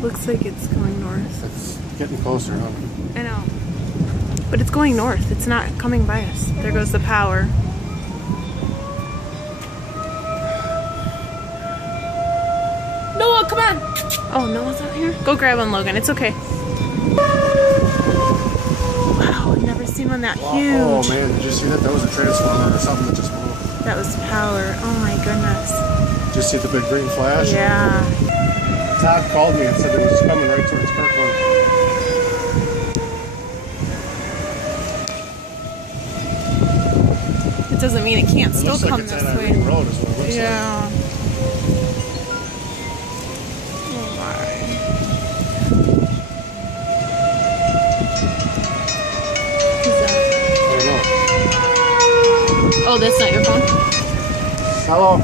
Looks like it's going north. It's getting closer, huh? I know. But it's going north. It's not coming by us. There goes the power. Noah, come on! Oh, Noah's out here? Go grab one, Logan. It's okay. Wow, I've never seen one that huge. Oh man, did you see that? That was a transformer or something that just moved. That was power. Oh my goodness. Did you see the big green flash? Yeah. Todd called me and said it was coming right towards Kirkland. It doesn't mean it can't still come this way. Road is what it looks yeah. Like. Oh my. Who's that? I don't know. Oh, that's not your phone? Hello.